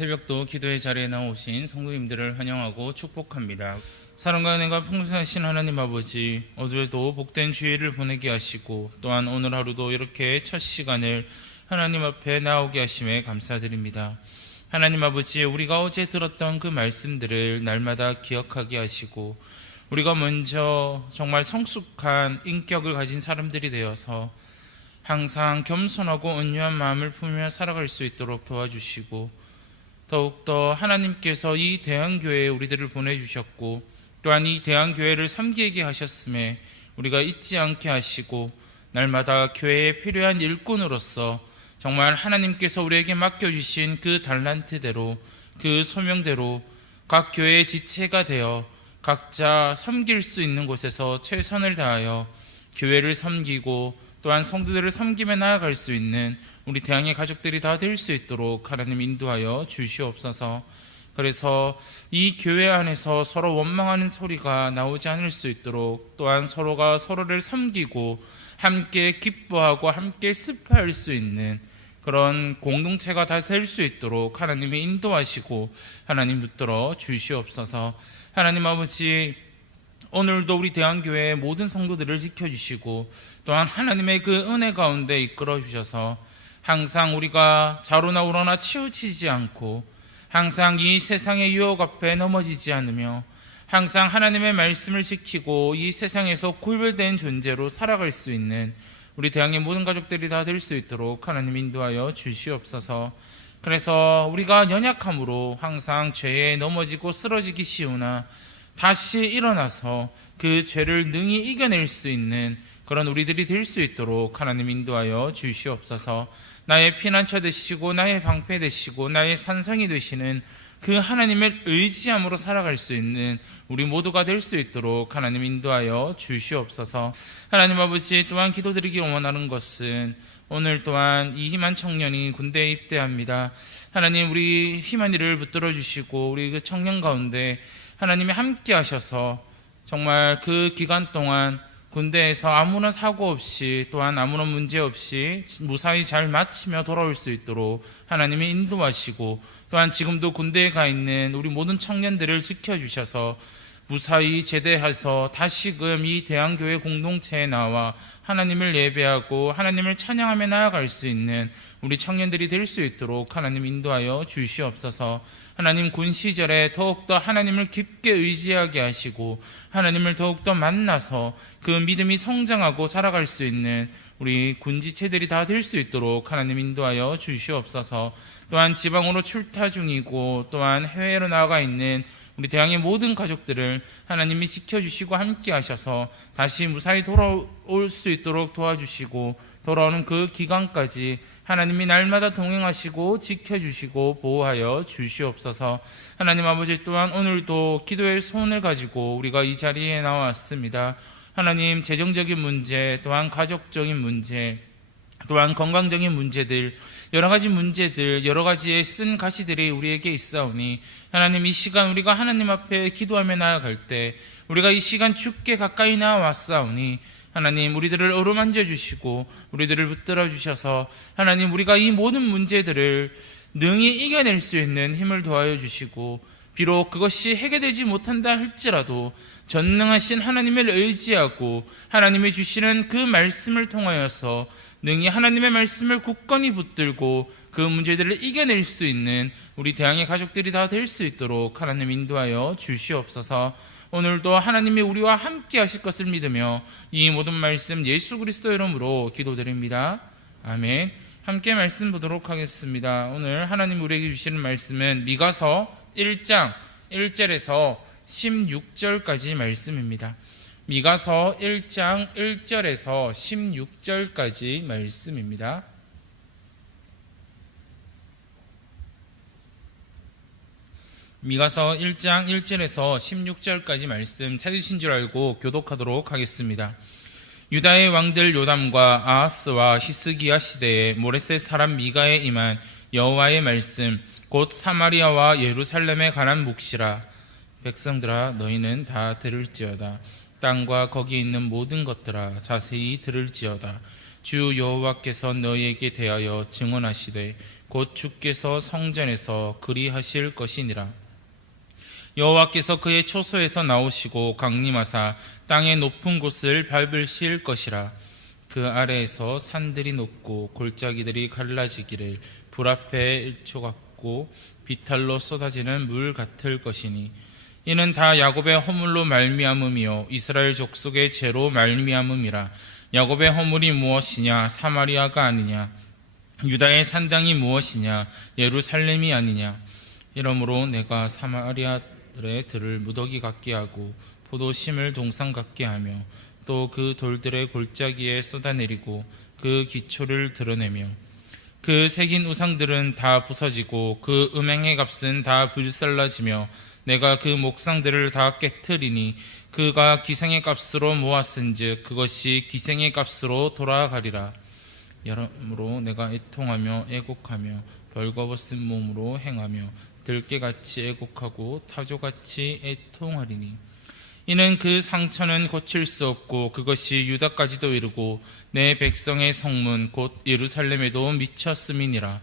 새벽도 기도의 자리에 나오신 성도님들을 환영하고 축복합니다. 사랑과 은혜가 풍성하신 하나님 아버지, 어제도 복된 주일을 보내게 하시고 또한 오늘 하루도 이렇게 첫 시간을 하나님 앞에 나오게 하심에 감사드립니다. 하나님 아버지, 우리가 어제 들었던 그 말씀들을 날마다 기억하게 하시고 우리가 먼저 정말 성숙한 인격을 가진 사람들이 되어서 항상 겸손하고 온유한 마음을 품으며 살아갈 수 있도록 도와주시고, 더욱더 하나님께서 이 대한교회에 우리들을 보내주셨고 또한 이 대한교회를 섬기게 하셨음에 우리가 잊지 않게 하시고, 날마다 교회에 필요한 일꾼으로서 정말 하나님께서 우리에게 맡겨주신 그 달란트대로, 그 소명대로 각 교회의 지체가 되어 각자 섬길 수 있는 곳에서 최선을 다하여 교회를 섬기고 또한 성도들을 섬기며 나아갈 수 있는 우리 대항의 가족들이 다 될 수 있도록 하나님 인도하여 주시옵소서. 그래서 이 교회 안에서 서로 원망하는 소리가 나오지 않을 수 있도록, 또한 서로가 서로를 섬기고 함께 기뻐하고 함께 슬퍼할 수 있는 그런 공동체가 다 될 수 있도록 하나님이 인도하시고 하나님 붙들어 주시옵소서. 하나님 아버지, 오늘도 우리 대한교회의 모든 성도들을 지켜주시고 또한 하나님의 그 은혜 가운데 이끌어 주셔서 항상 우리가 좌로나 우로나 치우치지 않고 항상 이 세상의 유혹 앞에 넘어지지 않으며 항상 하나님의 말씀을 지키고 이 세상에서 구별된 존재로 살아갈 수 있는 우리 대한의 모든 가족들이 다 될 수 있도록 하나님 인도하여 주시옵소서. 그래서 우리가 연약함으로 항상 죄에 넘어지고 쓰러지기 쉬우나 다시 일어나서 그 죄를 능히 이겨낼 수 있는 그런 우리들이 될 수 있도록 하나님 인도하여 주시옵소서. 나의 피난처 되시고 나의 방패 되시고 나의 산성이 되시는 그 하나님을 의지함으로 살아갈 수 있는 우리 모두가 될 수 있도록 하나님 인도하여 주시옵소서. 하나님 아버지, 또한 기도드리기 원하는 것은 오늘 또한 이희만 청년이 군대에 입대합니다. 하나님, 우리 희만이를 붙들어 주시고 우리 그 청년 가운데 하나님이 함께 하셔서 정말 그 기간 동안 군대에서 아무런 사고 없이 또한 아무런 문제 없이 무사히 잘 마치며 돌아올 수 있도록 하나님이 인도하시고, 또한 지금도 군대에 가 있는 우리 모든 청년들을 지켜주셔서 무사히 제대해서 다시금 이 대한교회 공동체에 나와 하나님을 예배하고 하나님을 찬양하며 나아갈 수 있는 우리 청년들이 될 수 있도록 하나님 인도하여 주시옵소서. 하나님, 군 시절에 더욱더 하나님을 깊게 의지하게 하시고 하나님을 더욱더 만나서 그 믿음이 성장하고 자라갈 수 있는 우리 군지체들이 다 될 수 있도록 하나님 인도하여 주시옵소서. 또한 지방으로 출타 중이고 또한 해외로 나가 있는 우리 대항의 모든 가족들을 하나님이 지켜주시고 함께 하셔서 다시 무사히 돌아올 수 있도록 도와주시고, 돌아오는 그 기간까지 하나님이 날마다 동행하시고 지켜주시고 보호하여 주시옵소서. 하나님 아버지, 또한 오늘도 기도의 소원을 가지고 우리가 이 자리에 나왔습니다. 하나님, 재정적인 문제, 또한 가족적인 문제, 또한 건강적인 문제들, 여러 가지 문제들, 여러 가지의 쓴 가시들이 우리에게 있사오니 하나님, 이 시간 우리가 하나님 앞에 기도하며 나아갈 때 우리가 이 시간 주께 가까이 나아왔사오니 하나님, 우리들을 어루만져 주시고 우리들을 붙들어 주셔서 하나님, 우리가 이 모든 문제들을 능히 이겨낼 수 있는 힘을 도와여 주시고, 비록 그것이 해결되지 못한다 할지라도 전능하신 하나님을 의지하고 하나님이 주시는 그 말씀을 통하여서 능히 하나님의 말씀을 굳건히 붙들고 그 문제들을 이겨낼 수 있는 우리 대항의 가족들이 다 될 수 있도록 하나님 인도하여 주시옵소서. 오늘도 하나님이 우리와 함께 하실 것을 믿으며 이 모든 말씀 예수 그리스도 이름으로 기도드립니다. 아멘. 함께 말씀 보도록 하겠습니다. 오늘 하나님 우리에게 주시는 말씀은 미가서 1장 1절에서 16절까지 말씀입니다. 미가서 1장 1절에서 16절까지 말씀입니다. 미가서 1장 1절에서 16절까지 말씀 찾으신 줄 알고 교독하도록 하겠습니다. 유다의 왕들 요담과 아하스와 히스기야 시대에 모레셋 사람 미가에 임한 여호와의 말씀, 곧 사마리아와 예루살렘에 관한 묵시라. 백성들아, 너희는 다 들을지어다. 땅과 거기 있는 모든 것들아, 자세히 들을지어다. 주 여호와께서 너희에게 대하여 증언하시되 곧 주께서 성전에서 그리하실 것이니라. 여호와께서 그의 초소에서 나오시고 강림하사 땅의 높은 곳을 밟으실 것이라. 그 아래에서 산들이 높고 골짜기들이 갈라지기를 불 앞에 일초 같고 비탈로 쏟아지는 물 같을 것이니 이는 다 야곱의 허물로 말미암음이요 이스라엘 족속의 죄로 말미암음이라. 야곱의 허물이 무엇이냐? 사마리아가 아니냐? 유다의 산당이 무엇이냐? 예루살렘이 아니냐? 이러므로 내가 사마리아들의 들을 무더기 같게 하고 포도심을 동상 같게 하며 또 그 돌들의 골짜기에 쏟아내리고 그 기초를 드러내며 그 새긴 우상들은 다 부서지고 그 음행의 값은 다 불살라지며 내가 그 목상들을 다 깨트리니 그가 기생의 값으로 모았은즉 그것이 기생의 값으로 돌아가리라. 여러므로 내가 애통하며 애곡하며 벌거벗은 몸으로 행하며 들깨같이 애곡하고 타조같이 애통하리니 이는 그 상처는 고칠 수 없고 그것이 유다까지도 이르고 내 백성의 성문 곧 예루살렘에도 미쳤음이니라.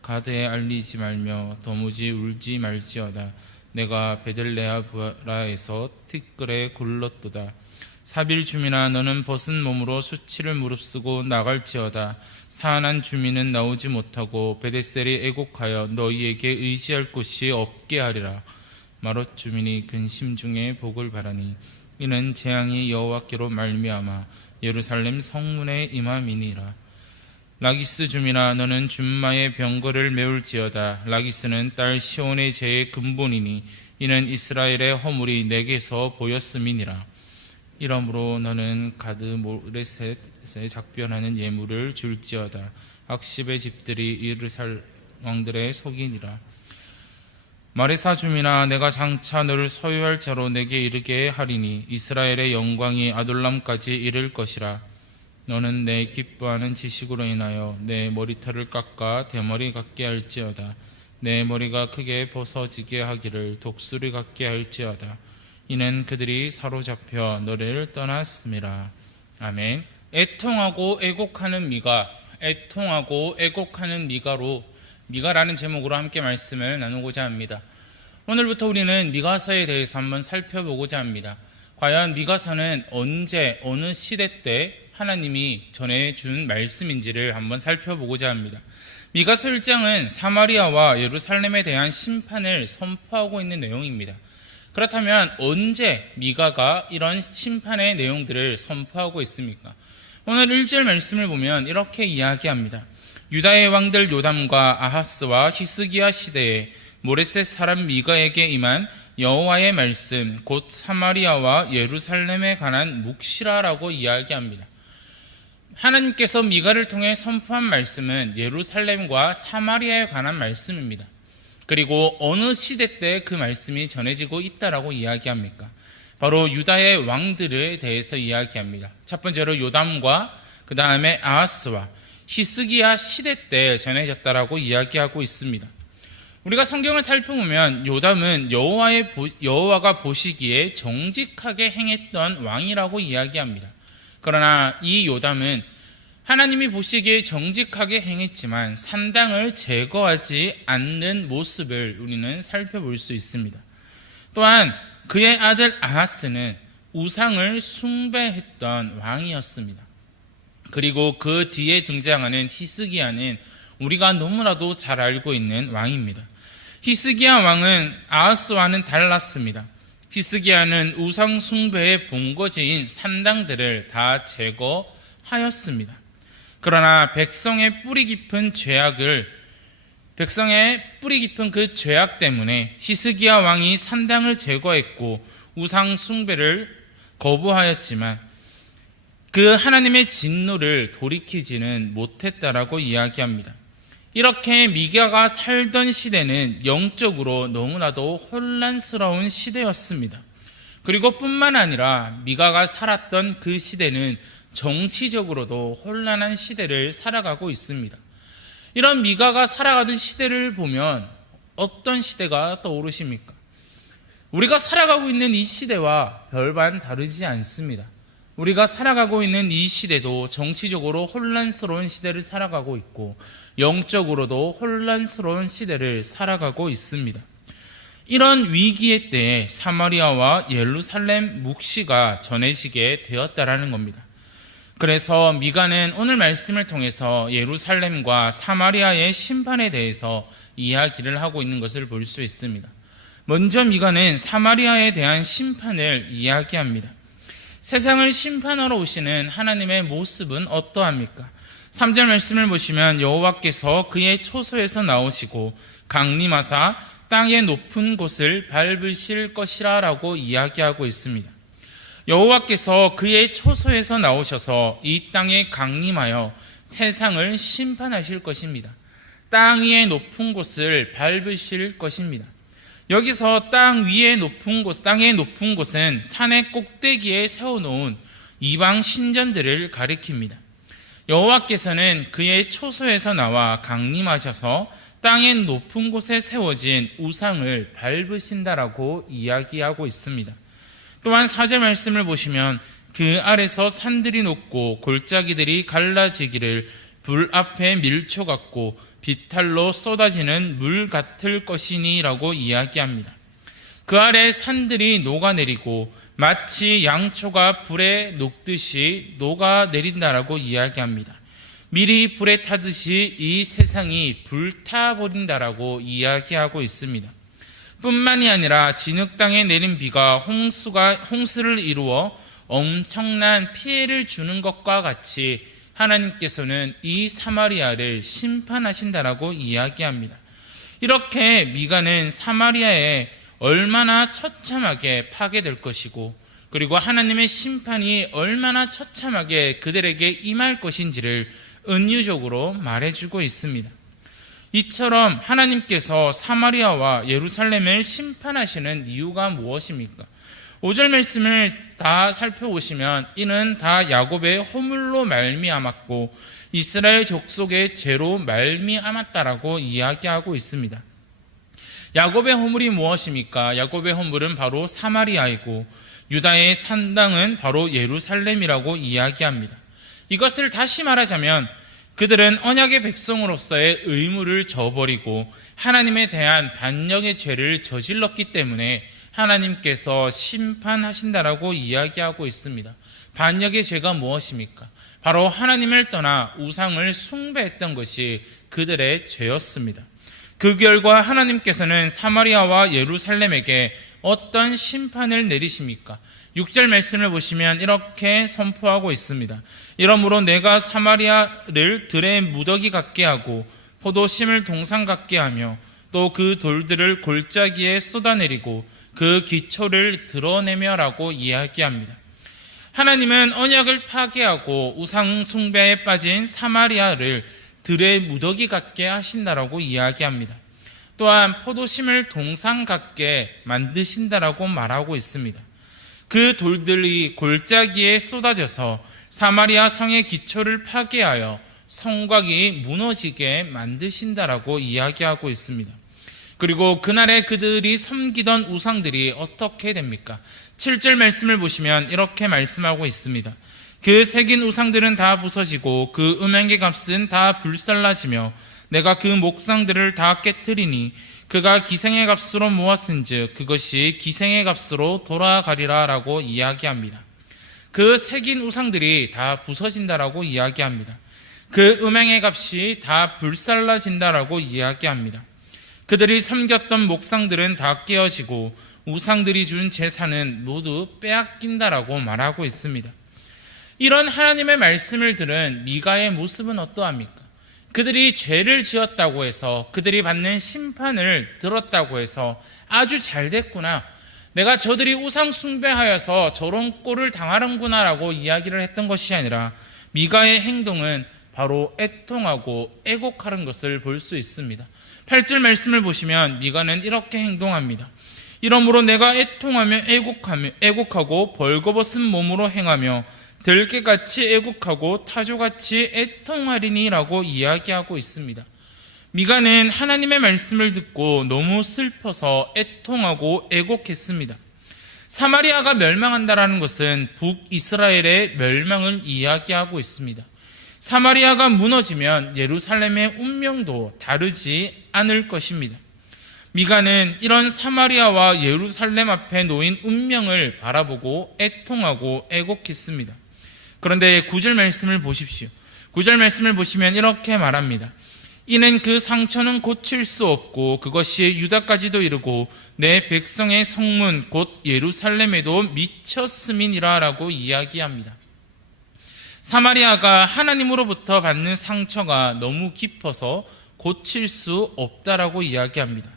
가드에 알리지 말며 도무지 울지 말지어다. 내가 베들레아브라에서 티끌에 굴렀도다. 사빌 주민아 너는 벗은 몸으로 수치를 무릅쓰고 나갈지어다. 사안한 주민은 나오지 못하고 베데셀이 애곡하여 너희에게 의지할 곳이 없게 하리라. 마롯 주민이 근심 중에 복을 바라니 이는 재앙이 여호와께로 말미암아 예루살렘 성문에 임함이니라. 라기스 주민아 너는 준마의 병거를 메울지어다. 라기스는 딸 시온의 죄의 근본이니 이는 이스라엘의 허물이 내게서 보였음이니라. 이러므로 너는 가드 모레셋에 작변하는 예물을 줄지어다. 악십의 집들이 이르살 왕들의 속이니라. 마레사 주민아 내가 장차 너를 소유할 자로 내게 이르게 하리니 이스라엘의 영광이 아둘람까지 이를 것이라. 너는 내 기뻐하는 지식으로 인하여 내 머리털을 깎아 대머리 같게 할지어다. 내 머리가 크게 벗어지게 하기를 독수리 같게 할지어다. 이는 그들이 사로잡혀 너를 떠났음이라. 아멘. 애통하고 애곡하는 미가, 애통하고 애곡하는 미가로 미가라는 제목으로 함께 말씀을 나누고자 합니다. 오늘부터 우리는 미가서에 대해서 한번 살펴보고자 합니다. 과연 미가서는 언제 어느 시대 때 하나님이 전해준 말씀인지를 한번 살펴보고자 합니다. 미가서 1장은 사마리아와 예루살렘에 대한 심판을 선포하고 있는 내용입니다. 그렇다면 언제 미가가 이런 심판의 내용들을 선포하고 있습니까? 오늘 1절 말씀을 보면 이렇게 이야기합니다. 유다의 왕들 요담과 아하스와 히스기야 시대에 모레셋 사람 미가에게 임한 여호와의 말씀 곧 사마리아와 예루살렘에 관한 묵시라라고 이야기합니다. 하나님께서 미가를 통해 선포한 말씀은 예루살렘과 사마리아에 관한 말씀입니다. 그리고 어느 시대 때 그 말씀이 전해지고 있다라고 이야기합니까? 바로 유다의 왕들에 대해서 이야기합니다. 첫 번째로 요담과 그 다음에 아하스와 히스기야 시대 때 전해졌다라고 이야기하고 있습니다. 우리가 성경을 살펴보면 요담은 여호와가 보시기에 정직하게 행했던 왕이라고 이야기합니다. 그러나 이 요담은 하나님이 보시기에 정직하게 행했지만 산당을 제거하지 않는 모습을 우리는 살펴볼 수 있습니다. 또한 그의 아들 아하스는 우상을 숭배했던 왕이었습니다. 그리고 그 뒤에 등장하는 히스기야는 우리가 너무나도 잘 알고 있는 왕입니다. 히스기야 왕은 아하스와는 달랐습니다. 히스기야는 우상 숭배의 본거지인 산당들을 다 제거하였습니다. 그러나 백성의 뿌리 깊은 그 죄악 때문에 히스기야 왕이 산당을 제거했고 우상 숭배를 거부하였지만 그 하나님의 진노를 돌이키지는 못했다라고 이야기합니다. 이렇게 미가가 살던 시대는 영적으로 너무나도 혼란스러운 시대였습니다. 그리고 뿐만 아니라 미가가 살았던 그 시대는 정치적으로도 혼란한 시대를 살아가고 있습니다. 이런 미가가 살아가던 시대를 보면 어떤 시대가 떠오르십니까? 우리가 살아가고 있는 이 시대와 별반 다르지 않습니다. 우리가 살아가고 있는 이 시대도 정치적으로 혼란스러운 시대를 살아가고 있고 영적으로도 혼란스러운 시대를 살아가고 있습니다. 이런 위기의 때에 사마리아와 예루살렘 묵시가 전해지게 되었다라는 겁니다. 그래서 미가는 오늘 말씀을 통해서 예루살렘과 사마리아의 심판에 대해서 이야기를 하고 있는 것을 볼 수 있습니다. 먼저 미가는 사마리아에 대한 심판을 이야기합니다. 세상을 심판하러 오시는 하나님의 모습은 어떠합니까? 3절 말씀을 보시면 여호와께서 그의 초소에서 나오시고 강림하사 땅의 높은 곳을 밟으실 것이라 라고 이야기하고 있습니다. 여호와께서 그의 초소에서 나오셔서 이 땅에 강림하여 세상을 심판하실 것입니다. 땅 위의 높은 곳을 밟으실 것입니다. 여기서 땅의 높은 곳은 산의 꼭대기에 세워놓은 이방 신전들을 가리킵니다. 여호와께서는 그의 초소에서 나와 강림하셔서 땅의 높은 곳에 세워진 우상을 밟으신다라고 이야기하고 있습니다. 또한 4절 말씀을 보시면 그 아래서 산들이 녹고 골짜기들이 갈라지기를 불 앞에 밀초 같고 비탈로 쏟아지는 물 같을 것이니 라고 이야기합니다. 그 아래 산들이 녹아내리고 마치 양초가 불에 녹듯이 녹아내린다라고 이야기합니다. 밀이 불에 타듯이 이 세상이 불타버린다라고 이야기하고 있습니다. 뿐만이 아니라 진흙 땅에 내린 비가 홍수를 이루어 엄청난 피해를 주는 것과 같이 하나님께서는 이 사마리아를 심판하신다라고 이야기합니다. 이렇게 미가는 사마리아에 얼마나 처참하게 파괴될 것이고 그리고 하나님의 심판이 얼마나 처참하게 그들에게 임할 것인지를 은유적으로 말해주고 있습니다. 이처럼 하나님께서 사마리아와 예루살렘을 심판하시는 이유가 무엇입니까? 5절 말씀을 다 살펴보시면 이는 다 야곱의 허물로 말미암았고 이스라엘 족속의 죄로 말미암았다라고 이야기하고 있습니다. 야곱의 허물이 무엇입니까? 야곱의 허물은 바로 사마리아이고 유다의 산당은 바로 예루살렘이라고 이야기합니다. 이것을 다시 말하자면 그들은 언약의 백성으로서의 의무를 저버리고 하나님에 대한 반역의 죄를 저질렀기 때문에 하나님께서 심판하신다라고 이야기하고 있습니다. 반역의 죄가 무엇입니까? 바로 하나님을 떠나 우상을 숭배했던 것이 그들의 죄였습니다. 그 결과 하나님께서는 사마리아와 예루살렘에게 어떤 심판을 내리십니까? 6절 말씀을 보시면 이렇게 선포하고 있습니다. 이러므로 내가 사마리아를 들의 무더기 같게 하고 포도심을 동상 같게 하며 또 그 돌들을 골짜기에 쏟아내리고 그 기초를 드러내며라고 이야기합니다. 하나님은 언약을 파괴하고 우상 숭배에 빠진 사마리아를 들의 무더기 같게 하신다라고 이야기합니다. 또한 포도심을 동상 같게 만드신다라고 말하고 있습니다. 그 돌들이 골짜기에 쏟아져서 사마리아 성의 기초를 파괴하여 성곽이 무너지게 만드신다라고 이야기하고 있습니다. 그리고 그날에 그들이 섬기던 우상들이 어떻게 됩니까? 7절 말씀을 보시면 이렇게 말씀하고 있습니다. 그 새긴 우상들은 다 부서지고 그 음행의 값은 다 불살라지며 내가 그 목상들을 다 깨트리니 그가 기생의 값으로 모았은즉 그것이 기생의 값으로 돌아가리라 라고 이야기합니다. 그 새긴 우상들이 다 부서진다라고 이야기합니다. 그 음행의 값이 다 불살라진다라고 이야기합니다. 그들이 섬겼던 목상들은 다 깨어지고 우상들이 준 제사는 모두 빼앗긴다라고 말하고 있습니다. 이런 하나님의 말씀을 들은 미가의 모습은 어떠합니까? 그들이 죄를 지었다고 해서 그들이 받는 심판을 들었다고 해서 아주 잘 됐구나, 내가 저들이 우상 숭배하여서 저런 꼴을 당하는구나 라고 이야기를 했던 것이 아니라 미가의 행동은 바로 애통하고 애곡하는 것을 볼 수 있습니다. 8절 말씀을 보시면 미가는 이렇게 행동합니다. 이러므로 내가 애통하며 애곡하고 벌거벗은 몸으로 행하며 들깨같이 애곡하고 타조같이 애통하리니 라고 이야기하고 있습니다. 미가는 하나님의 말씀을 듣고 너무 슬퍼서 애통하고 애곡했습니다. 사마리아가 멸망한다라는 것은 북이스라엘의 멸망을 이야기하고 있습니다. 사마리아가 무너지면 예루살렘의 운명도 다르지 않을 것입니다. 미가는 이런 사마리아와 예루살렘 앞에 놓인 운명을 바라보고 애통하고 애곡했습니다. 그런데 9절 말씀을 보십시오. 9절 말씀을 보시면 이렇게 말합니다. 이는 그 상처는 고칠 수 없고 그것이 유다까지도 이르고 내 백성의 성문 곧 예루살렘에도 미쳤음이니라 라고 이야기합니다. 사마리아가 하나님으로부터 받는 상처가 너무 깊어서 고칠 수 없다라고 이야기합니다.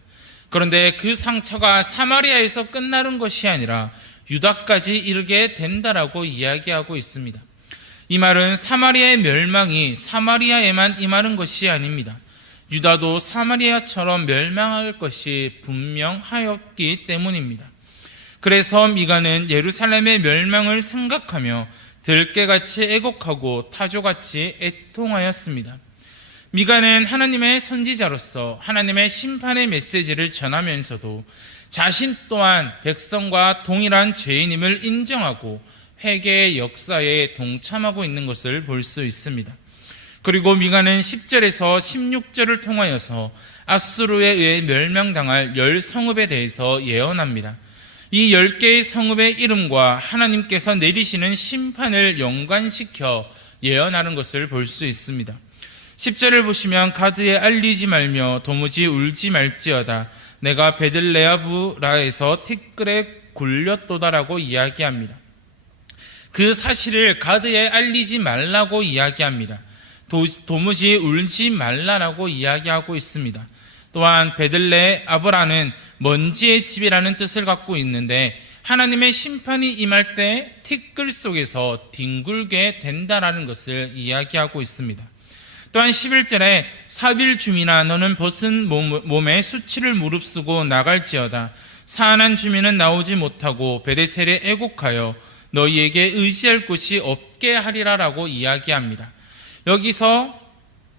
그런데 그 상처가 사마리아에서 끝나는 것이 아니라 유다까지 이르게 된다라고 이야기하고 있습니다. 이 말은 사마리아의 멸망이 사마리아에만 임하는 것이 아닙니다. 유다도 사마리아처럼 멸망할 것이 분명하였기 때문입니다. 그래서 미가는 예루살렘의 멸망을 생각하며 들깨같이 애곡하고 타조같이 애통하였습니다. 미가는 하나님의 선지자로서 하나님의 심판의 메시지를 전하면서도 자신 또한 백성과 동일한 죄인임을 인정하고 회개의 역사에 동참하고 있는 것을 볼 수 있습니다. 그리고 미가는 10절에서 16절을 통하여서 아수르에 의해 멸망당할 10성읍에 대해서 예언합니다. 이 10개의 성읍의 이름과 하나님께서 내리시는 심판을 연관시켜 예언하는 것을 볼 수 있습니다. 10절을 보시면 가드에 알리지 말며 도무지 울지 말지어다 내가 베들레아브라에서 티끌에 굴렸도다라고 이야기합니다. 그 사실을 가드에 알리지 말라고 이야기합니다. 도무지 울지 말라라고 이야기하고 있습니다. 또한 베들레아브라는 먼지의 집이라는 뜻을 갖고 있는데 하나님의 심판이 임할 때 티끌 속에서 뒹굴게 된다라는 것을 이야기하고 있습니다. 또한 11절에 사빌 주민아 너는 벗은 몸에 수치를 무릅쓰고 나갈지어다 사안한 주민은 나오지 못하고 베데셀에 애곡하여 너희에게 의지할 곳이 없게 하리라라고 이야기합니다. 여기서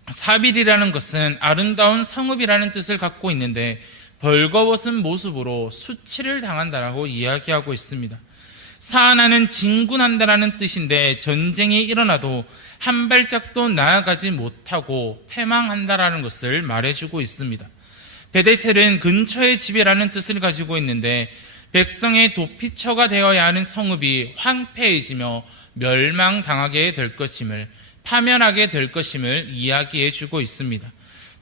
사빌이라는 것은 아름다운 성읍이라는 뜻을 갖고 있는데 벌거벗은 모습으로 수치를 당한다라고 이야기하고 있습니다. 사안하는 진군한다라는 뜻인데 전쟁이 일어나도 한 발짝도 나아가지 못하고 패망한다라는 것을 말해주고 있습니다. 베데셀은 근처의 집이라는 뜻을 가지고 있는데 백성의 도피처가 되어야 하는 성읍이 황폐해지며 멸망당하게 될 것임을 파멸하게 될 것임을 이야기해 주고 있습니다.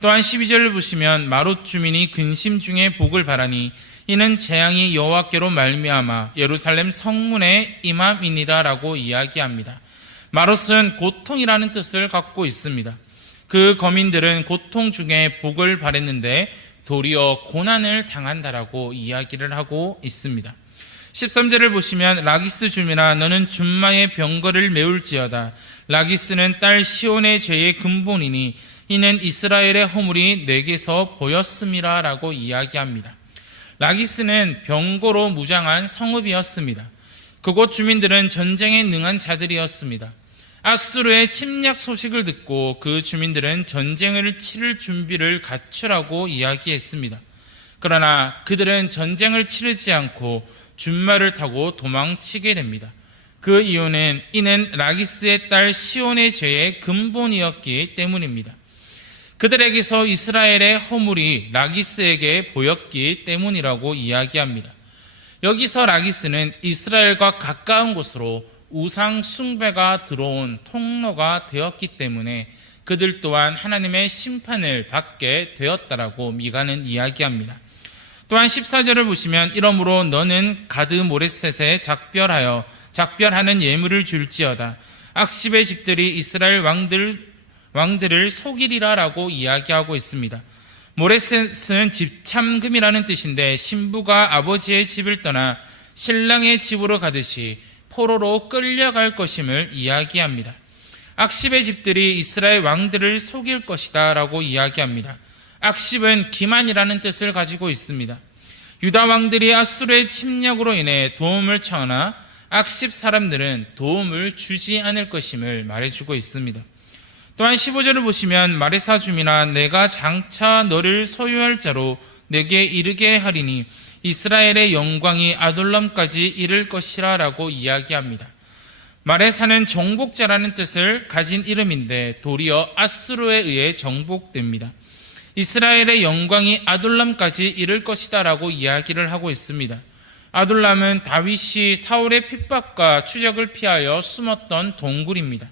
또한 12절을 보시면 마롯 주민이 근심 중에 복을 바라니 이는 재앙이 여호와께로 말미암아 예루살렘 성문에 임함이니라 라고 이야기합니다. 마롯은 고통이라는 뜻을 갖고 있습니다. 그 거민들은 고통 중에 복을 바랬는데 도리어 고난을 당한다라고 이야기를 하고 있습니다. 13절을 보시면 라기스 주민아 너는 준마의 병거를 메울지어다 라기스는 딸 시온의 죄의 근본이니 이는 이스라엘의 허물이 내게서 보였음이라 라고 이야기합니다. 라기스는 병거로 무장한 성읍이었습니다. 그곳 주민들은 전쟁에 능한 자들이었습니다. 아수르의 침략 소식을 듣고 그 주민들은 전쟁을 치를 준비를 갖추라고 이야기했습니다. 그러나 그들은 전쟁을 치르지 않고 준마를 타고 도망치게 됩니다. 그 이유는 이는 라기스의 딸 시온의 죄의 근본이었기 때문입니다. 그들에게서 이스라엘의 허물이 라기스에게 보였기 때문이라고 이야기합니다. 여기서 라기스는 이스라엘과 가까운 곳으로 우상 숭배가 들어온 통로가 되었기 때문에 그들 또한 하나님의 심판을 받게 되었다라고 미가는 이야기합니다. 또한 14절을 보시면 이러므로 너는 가드 모레셋에 작별하는 예물을 줄지어다 악십의 집들이 이스라엘 왕들을 속이리라 라고 이야기하고 있습니다. 모레셋은 집참금이라는 뜻인데 신부가 아버지의 집을 떠나 신랑의 집으로 가듯이 포로로 끌려갈 것임을 이야기합니다. 악십의 집들이 이스라엘 왕들을 속일 것이다 라고 이야기합니다. 악십은 기만이라는 뜻을 가지고 있습니다. 유다 왕들이 아수르의 침략으로 인해 도움을 청하나 악십 사람들은 도움을 주지 않을 것임을 말해주고 있습니다. 또한 15절을 보시면 마레사 주민아 내가 장차 너를 소유할 자로 내게 이르게 하리니 이스라엘의 영광이 아둘람까지 이를 것이라 라고 이야기합니다. 말에 사는 정복자라는 뜻을 가진 이름인데 도리어 아수르에 의해 정복됩니다. 이스라엘의 영광이 아둘람까지 이를 것이다 라고 이야기를 하고 있습니다. 아둘람은 다윗이 사울의 핍박과 추적을 피하여 숨었던 동굴입니다.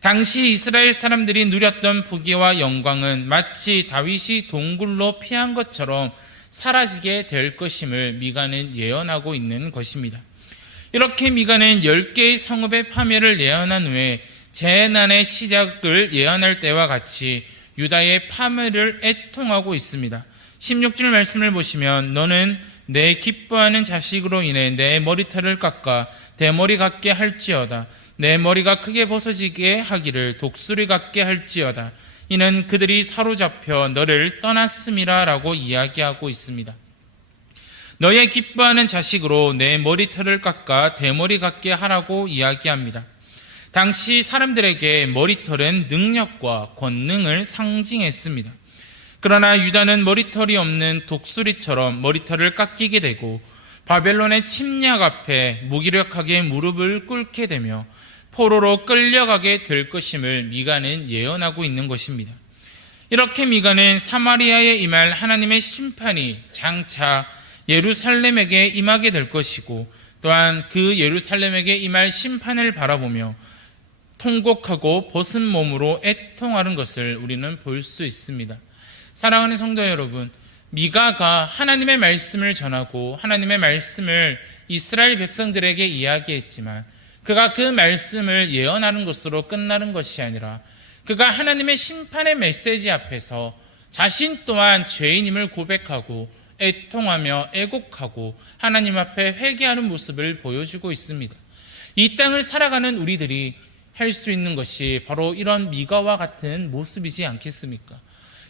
당시 이스라엘 사람들이 누렸던 부귀와 영광은 마치 다윗이 동굴로 피한 것처럼 사라지게 될 것임을 미가는 예언하고 있는 것입니다. 이렇게 미가는 10개의 성읍의 파멸을 예언한 후에 재난의 시작을 예언할 때와 같이 유다의 파멸을 애통하고 있습니다. 16절 말씀을 보시면 너는 내 기뻐하는 자식으로 인해 내 머리털을 깎아 대머리 같게 할지어다. 내 머리가 크게 벗어지게 하기를 독수리 같게 할지어다. 이는 그들이 사로잡혀 너를 떠났음이라 라고 이야기하고 있습니다. 너의 기뻐하는 자식으로 내 머리털을 깎아 대머리 같게 하라고 이야기합니다. 당시 사람들에게 머리털은 능력과 권능을 상징했습니다. 그러나 유다는 머리털이 없는 독수리처럼 머리털을 깎이게 되고 바벨론의 침략 앞에 무기력하게 무릎을 꿇게 되며 포로로 끌려가게 될 것임을 미가는 예언하고 있는 것입니다. 이렇게 미가는 사마리아에 임할 하나님의 심판이 장차 예루살렘에게 임하게 될 것이고 또한 그 예루살렘에게 임할 심판을 바라보며 통곡하고 벗은 몸으로 애통하는 것을 우리는 볼 수 있습니다. 사랑하는 성도 여러분, 미가가 하나님의 말씀을 전하고 하나님의 말씀을 이스라엘 백성들에게 이야기했지만 그가 그 말씀을 예언하는 것으로 끝나는 것이 아니라 그가 하나님의 심판의 메시지 앞에서 자신 또한 죄인임을 고백하고 애통하며 애곡하고 하나님 앞에 회개하는 모습을 보여주고 있습니다. 이 땅을 살아가는 우리들이 할 수 있는 것이 바로 이런 미가와 같은 모습이지 않겠습니까?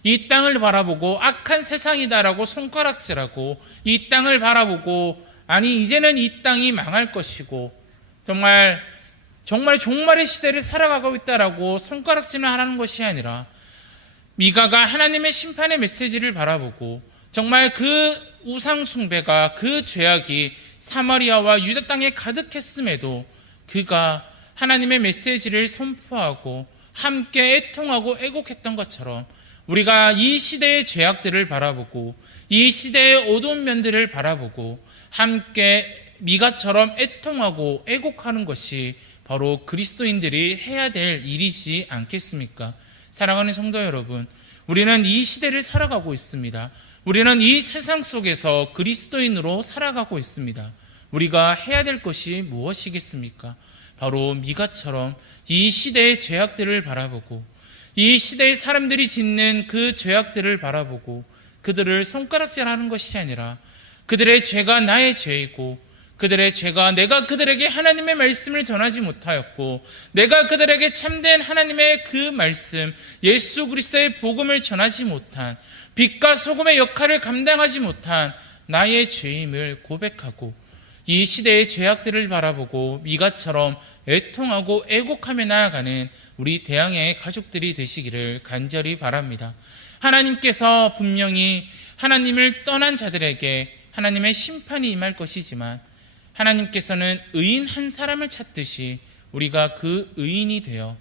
이 땅을 바라보고 악한 세상이다라고 손가락질하고 이 땅을 바라보고 아니 이제는 이 땅이 망할 것이고 정말 종말의 시대를 살아가고 있다라고 손가락질을 하라는 것이 아니라 미가가 하나님의 심판의 메시지를 바라보고 정말 그 우상 숭배가 그 죄악이 사마리아와 유다 땅에 가득했음에도 그가 하나님의 메시지를 선포하고 함께 애통하고 애곡했던 것처럼 우리가 이 시대의 죄악들을 바라보고 이 시대의 어두운 면들을 바라보고 함께 미가처럼 애통하고 애곡하는 것이 바로 그리스도인들이 해야 될 일이지 않겠습니까? 사랑하는 성도 여러분, 우리는 이 시대를 살아가고 있습니다. 우리는 이 세상 속에서 그리스도인으로 살아가고 있습니다. 우리가 해야 될 것이 무엇이겠습니까? 바로 미가처럼 이 시대의 죄악들을 바라보고 이 시대의 사람들이 짓는 그 죄악들을 바라보고 그들을 손가락질하는 것이 아니라 그들의 죄가 나의 죄이고 그들의 죄가 내가 그들에게 하나님의 말씀을 전하지 못하였고 내가 그들에게 참된 하나님의 그 말씀 예수 그리스도의 복음을 전하지 못한 빛과 소금의 역할을 감당하지 못한 나의 죄임을 고백하고 이 시대의 죄악들을 바라보고 미가처럼 애통하고 애곡하며 나아가는 우리 대항의 가족들이 되시기를 간절히 바랍니다. 하나님께서 분명히 하나님을 떠난 자들에게 하나님의 심판이 임할 것이지만 하나님께서는 의인 한 사람을 찾듯이 우리가 그 의인이 되어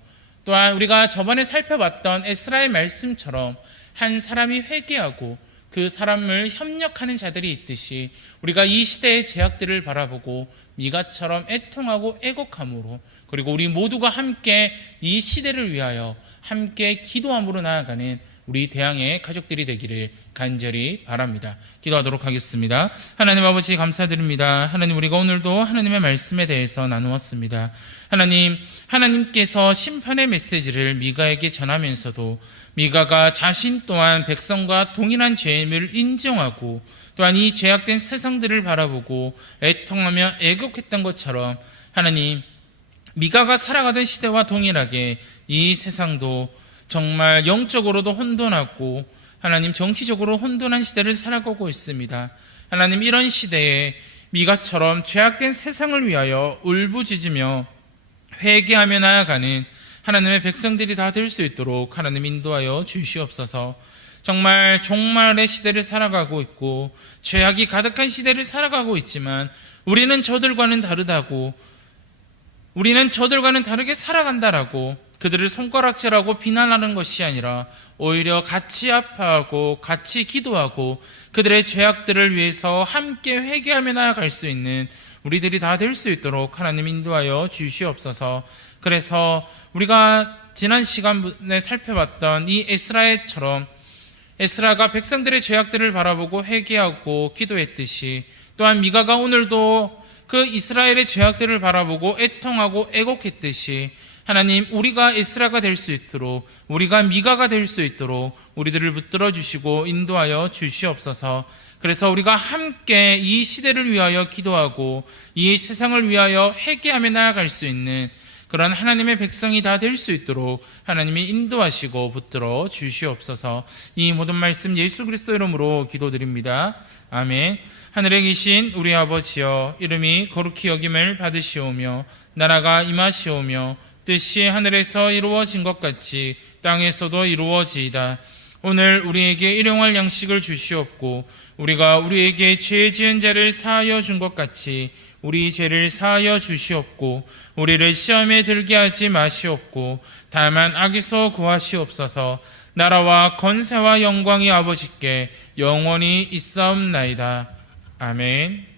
또한 우리가 저번에 살펴봤던 에스라의 말씀처럼 한 사람이 회개하고 그 사람을 협력하는 자들이 있듯이 우리가 이 시대의 죄악들을 바라보고 미가처럼 애통하고 애곡함으로 그리고 우리 모두가 함께 이 시대를 위하여 함께 기도함으로 나아가는 우리 대항의 가족들이 되기를 간절히 바랍니다. 기도하도록 하겠습니다. 하나님 아버지 감사드립니다. 하나님 우리가 오늘도 하나님의 말씀에 대해서 나누었습니다. 하나님께서 심판의 메시지를 미가에게 전하면서도 미가가 자신 또한 백성과 동일한 죄임을 인정하고 또한 이 죄악된 세상들을 바라보고 애통하며 애곡했던 것처럼 하나님 미가가 살아가던 시대와 동일하게 이 세상도 정말 영적으로도 혼돈하고 하나님 정치적으로 혼돈한 시대를 살아가고 있습니다. 하나님 이런 시대에 미가처럼 죄악된 세상을 위하여 울부짖으며 회개하며 나아가는 하나님의 백성들이 다 될 수 있도록 하나님 인도하여 주시옵소서. 정말 종말의 시대를 살아가고 있고 죄악이 가득한 시대를 살아가고 있지만 우리는 저들과는 다르다고, 우리는 저들과는 다르게 살아간다라고 그들을 손가락질하고 비난하는 것이 아니라 오히려 같이 아파하고 같이 기도하고 그들의 죄악들을 위해서 함께 회개하며 나아갈 수 있는 우리들이 다 될 수 있도록 하나님 인도하여 주시옵소서. 그래서 우리가 지난 시간에 살펴봤던 이 에스라처럼 에스라가 백성들의 죄악들을 바라보고 회개하고 기도했듯이, 또한 미가가 오늘도 그 이스라엘의 죄악들을 바라보고 애통하고 애곡했듯이 하나님, 우리가 에스라가 될 수 있도록, 우리가 미가가 될 수 있도록 우리들을 붙들어 주시고 인도하여 주시옵소서. 그래서 우리가 함께 이 시대를 위하여 기도하고 이 세상을 위하여 회개하며 나아갈 수 있는 그런 하나님의 백성이 다 될 수 있도록 하나님이 인도하시고 붙들어 주시옵소서. 이 모든 말씀 예수 그리스도 이름으로 기도드립니다. 아멘. 하늘에 계신 우리 아버지여, 이름이 거룩히 여김을 받으시오며 나라가 임하시오며 뜻이 하늘에서 이루어진 것 같이 땅에서도 이루어지이다. 오늘 우리에게 일용할 양식을 주시옵고 우리가 우리에게 죄 지은 자를 사하여 준 것 같이 우리 죄를 사하여 주시옵고 우리를 시험에 들게 하지 마시옵고 다만 악에서 구하시옵소서. 나라와 권세와 영광이 아버지께 영원히 있사옵나이다. 아멘.